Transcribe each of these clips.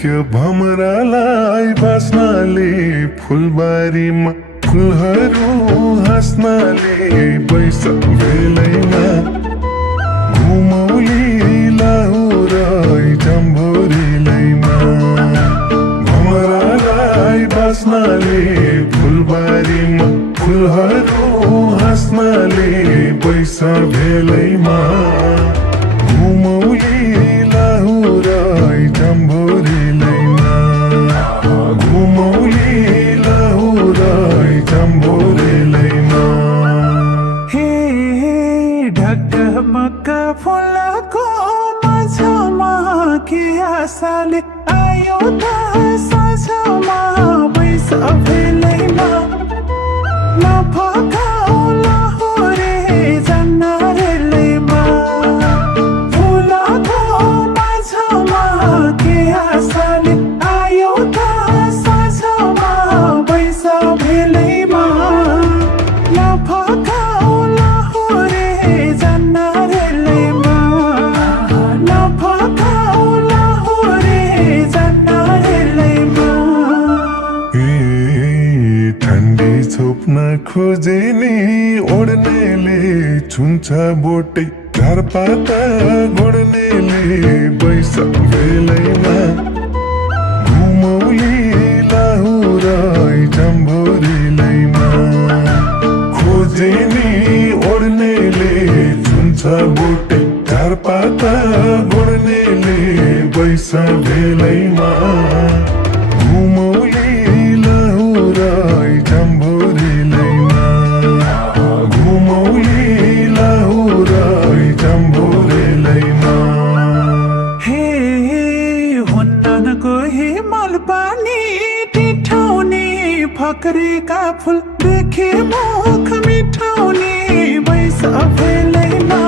त्यो भमरालाई बाँच्नाले फुलबारीमा फुलहरू हाँस्नाले बैशाख बेलैमा घुमौली लाहुरै जम्भोरीलैमा भमरालाई बाँच्नाले फुलबारीमा फुलहरू हाँस्नाले बैशाख बेलैमा घुमौली लाहुरै जम्भोरीलैमा घुमौली लाहुरै जम्भोरीलैमा हे ढकमक फुलको माझमा के आशाले आयो त साँझमा बैशाख बेलैमा नफकाऊ लाहुरे जन्नरेलैमा फुलको माझमा के आशाले आयो त साँझमा बैशाख बेलैमा नफकाऊ लाहुरे जन्नरेलैमा नफकाऊ लाहुरे जन्नरेलैमा ठन्डी छोप्न खोजे नि ओढ्नेले छुन्छ बोटै झारपाता गोड्नेले बैशाख बेलैमा घुमौली लाहुरै जम्भोरीलैमा खोजे नि ओढ्नेले छुन्छ बोटै झारपाता गोड्नेले बैशाख बेलैमा घुमौली लाहुरै जम्भोरीलैमा घुमौली लाहुरै जम्भोरीलैमा हे हुन्न कोही मलपानी टिठाउने फक्रेका फुल देखे मुख मिठाउने बैशाख बेलैमा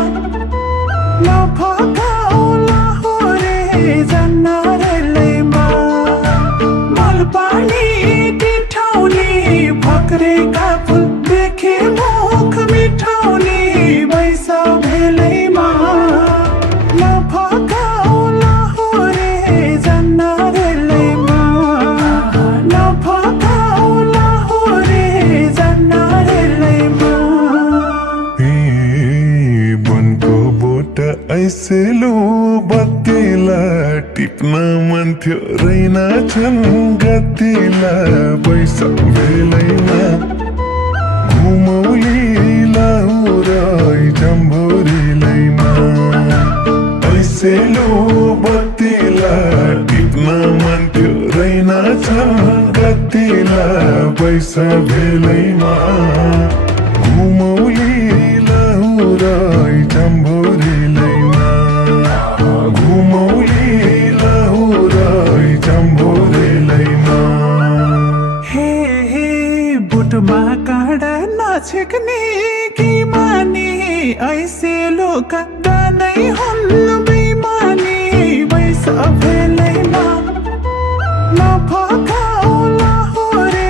नफकाऊ लाहुरे जन्नरेलैमा मलपानी टिठाउने फक्रेका फुल देखे मुख मिठाउने बैशाख बेलैमा नफकाऊ लाहुरे जन्नरेलैमा नफकाऊ लाहुरे जन्नरेलैमा बनको बोट ऐसेलो बत्तीला टिप्न मन थियो रैना छन् गतिला बैशाख बेलैमा घुमौली लाहुरै जम्भोरीलैमा ऐसेलो बत्तीला टिप्न मन थियो रैना छन् गतिला बैशाख बेलैमा घुमौली लाहुरै जम्भोरीलैमा घुमौली लाहुरै जम्भोरीलैमा हे बुटमा काँडा नछेक्ने कि माने ऐसे लोक नै हुन् बेमानी बैशाख बेलैमा नफकाऊ लाहुरे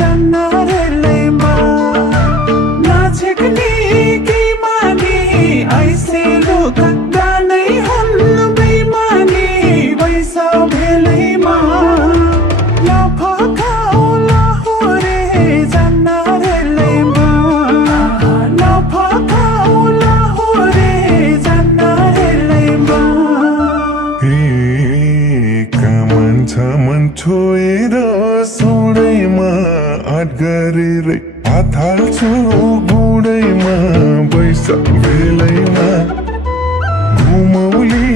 जन्नरेलैमा नछेक्ने कि माने ऐसे लोक नै हुन् बेमानी बैशाख बेलैमा नफकाऊ लाहुरे जन्नरेलैमा नफकाऊ लाहुरे जन्नरेलैमा कामन छ मन छोएर सौडैमा आँट गरेर हात हाल्छु गुडैमा बैशाख बेलैमा घुमौली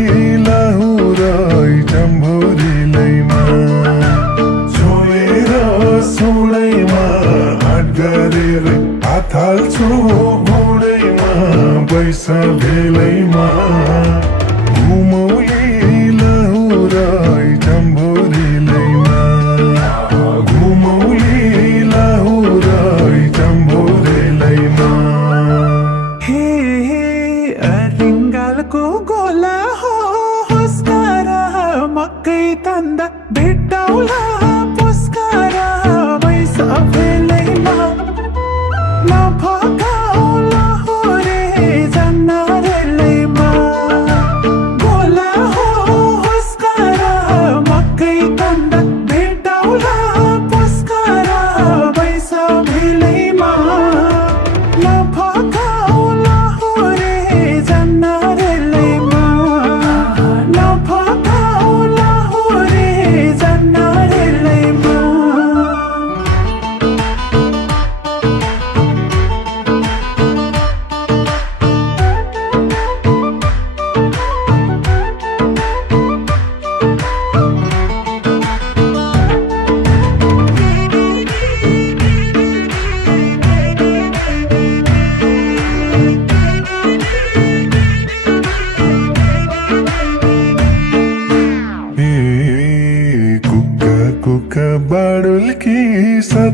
लाहुरै जम्भोरीलैमा छोएर सौडैमा आँट गरेर हात हाल्छु गुडैमा बैशाख बेलैमा घुमौली लाहुरै जम्भोरीलैमा घुमौली लाहुरै जम्भोरीलैमा हे रिङ्गालको गोला हो हुस्कारा मकै तन्दा भेट्टाउला पुस्कारा बैशाख बेलैमा नफकाऊ लाहुरे जन्नरेलैमा गोला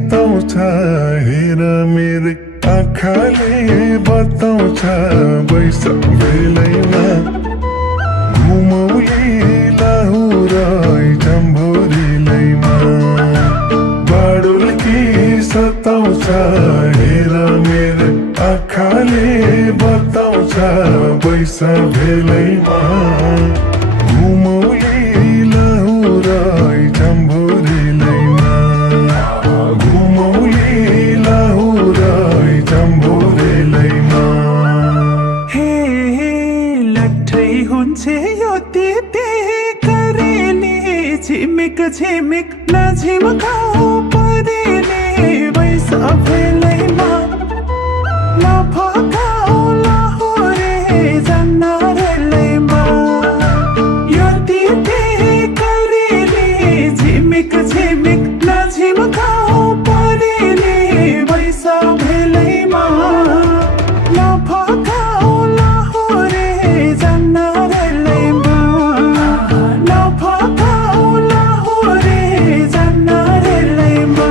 बिताउँछ हेर मेरै आँखाले बताउँछ बैशाख बेलैमा घुमौली लाहुर जम्भोरीलैमा बाडुल्की सताउँछ हेर मेरै आँखाले बताउँछ बैशाख बेलैमा घुमौली लाहुर जम्भोरीलैमा घुमौली लाहुर जम्भोरीलैमा हे लट्ठै हुन्छ यो त्यति करेली झिमिक झिमिक नझिमकाउ परेली बैशाख बेलैमा नफकाउ लाहुरे जन्नरेलैमा यो त्यति करेली झिमिक झिमिक नझिमकाउ परेली बैशाख बेलैमा नफकाउ लाहुरे जन्नरेलैमा नफकाउ लाहुरे जन्नरेलैमा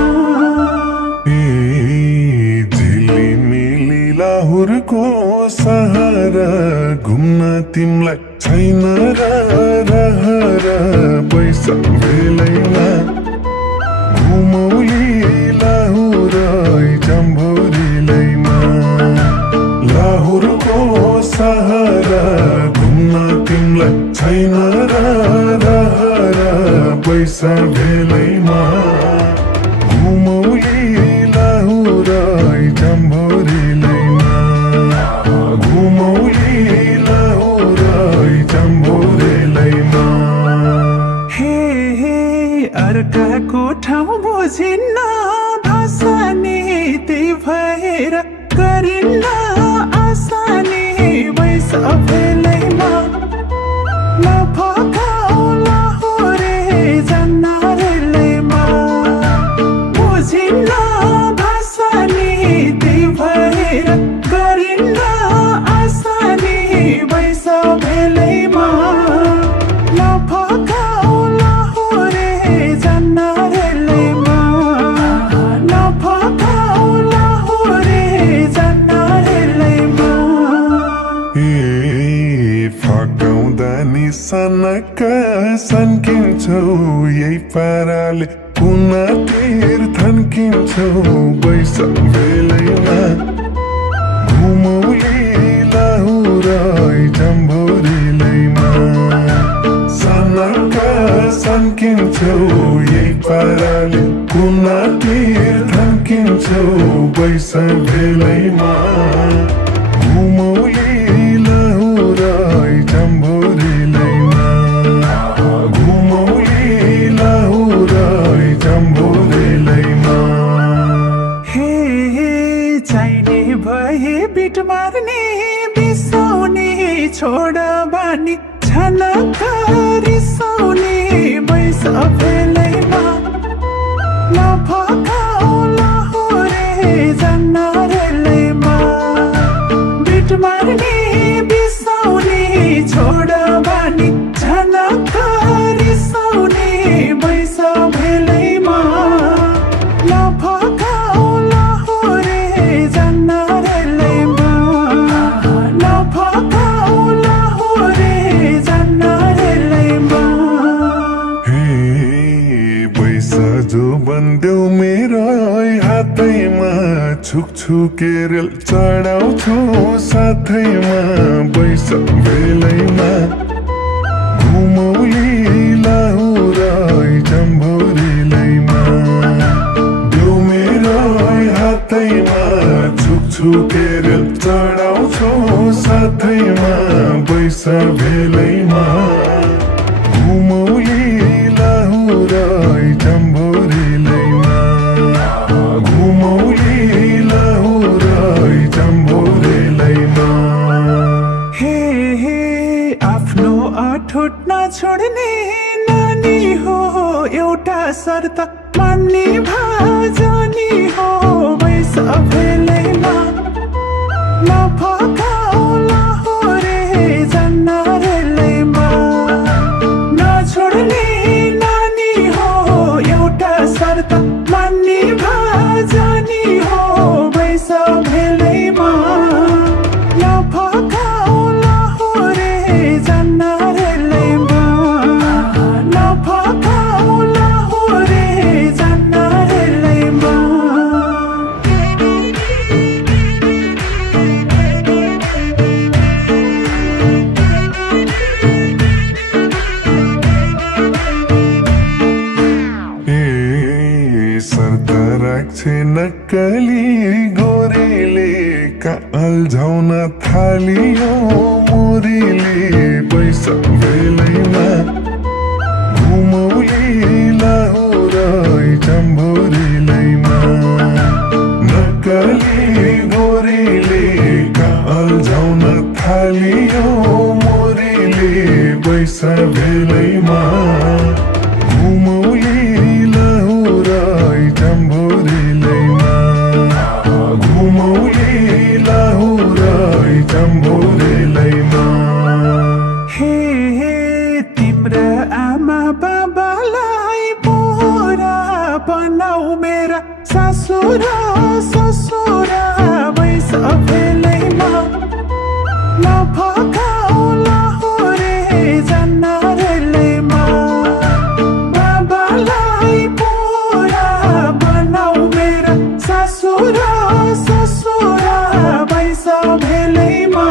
झिलिमिली लाहुरको सहारा घुम्न तिमलाई छैन र रहर बैशाख बेलैमा घुमौली लाहुर जम्भोरीलैमा लाहुरको सहारा घुम्न तिमलाई छैन र रहर बैशाख बेलैमा घुमौली लाहुर जम्भोरीलैमा घुमौली लाहुर जम्भोरीलैमा हे अर्काको ठाउँ बुझिन्न भाषा नि त्यही भएर गरिन्न आसानी बैशाख बेलैमा नफकाउ लाहुरे जन्नरेलैमा बुझिन्न भाषा नि त्यही भएर गरिन्न आसानी बैशाख बेलैमा नफकाउ लाहुरे जन्नरेलैमा नफकाउ लाहुरे जन्नरेलैमा फकाउँदा निशानक सन्किन्छौ यही पाराले कुनातिर थन्किन्छौ बैशाख बेलैमा घुमौली लाहुर जम्भोरीलैमा सनक सन्किन्छौ यही पाराले कुनातिर थन्किन्छौ बैशाख बेलैमा घुमौली लाहुर जम्भोरीलैमा घुमौली लाहुर जम्भोरीलैमा हे चाहिने भए बिट मार्ने बिसाउने छोड बानी छनक रिसाउने बैशाख बेलैमा नफकाउ लाहुरे जन्नरेलैमा बिट मार्ने बिसाउने छोड बानी छनक रिसाउने बैशाख बेलैमा नफकाउ लाहुरे जन्नरेलैमा नफकाउ लाहुरे जन्नरेलैमा जो बन्देऊ मेरो हातैमा छुकछुकेर चढाउँछु साथैमा बैशाख बेलैमा घुमौली लाहुर जम्भोरीलैमा देऊ मेरो हातैमा छुकछुकेर चढाउँछु साथैमा बैशाख बेलैमा घुमौली लाहुर जम्भोरीलैमा घुमौली लाहुर जम्भोरीलैमा हे आफ्नो अठोट नछोड्ने नानी हो एउटा शर्त मान्ने भाजनी हो बैशाख बेलैमा नफकाउ लाहुरे जन्नरेलैमा नछोड्ने नानी हो एउटा शर्त मान्ने नक्कली गोरीले अल्झाउन थालियो मुरीले पैसा बेलैमा घुमौली लाहुरै चम्भोरीलैमा नक्कली गोरीले अल्झाउन थालियो मुरीले पैसा बेलैमा घुमौली लाहुरै चम्भोरीलैमा घुमौली लाहुरै चम्भोरीलैमा हे तिम्रा आमा बाबालाई पोरा बनाऊ मेरा सासुरा ससुरा बैस बेलैमा नफकाऊ लाहुरे जन्नरेलैमा बाबालाई पोरा बनाऊ मेरा सासुरा ससुरा बैस बेलैमा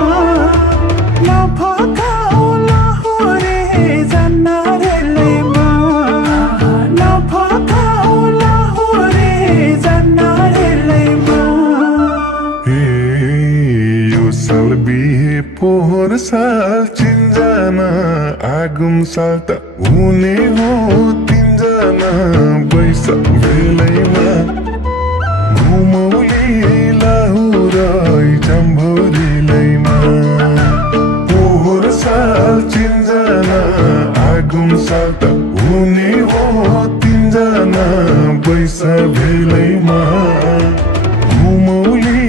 नफकाऊ लाहुरे जन्नरेलैमा नफकाऊ लाहुरे जन्नरेलैमा ए यो साल बिहे पोहोर साल चिन्जना आगुम साल त हुने हो तिनजना बैस बेलैमा घुमौली लाहुरै चम्भोरीलैमा पोहोर साल चिन्जना आगुम साल त हुने हो तिनजना बैस बेलैमा घुमौली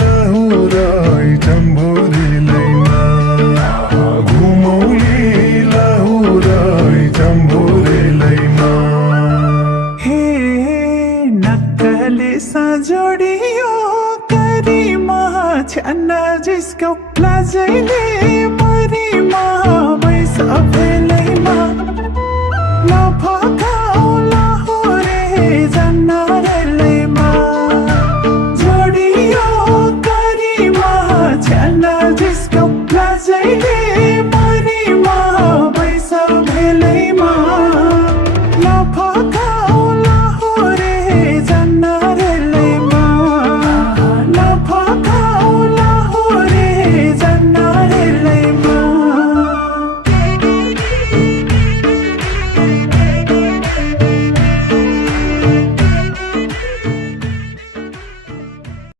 लाहुरै चम्भोरीलैमा घुमौली लाहुरै चम्भोरीलैमा हे नक्कले जोडियो करिमा छ्यान्न जिस्कौ लाजैले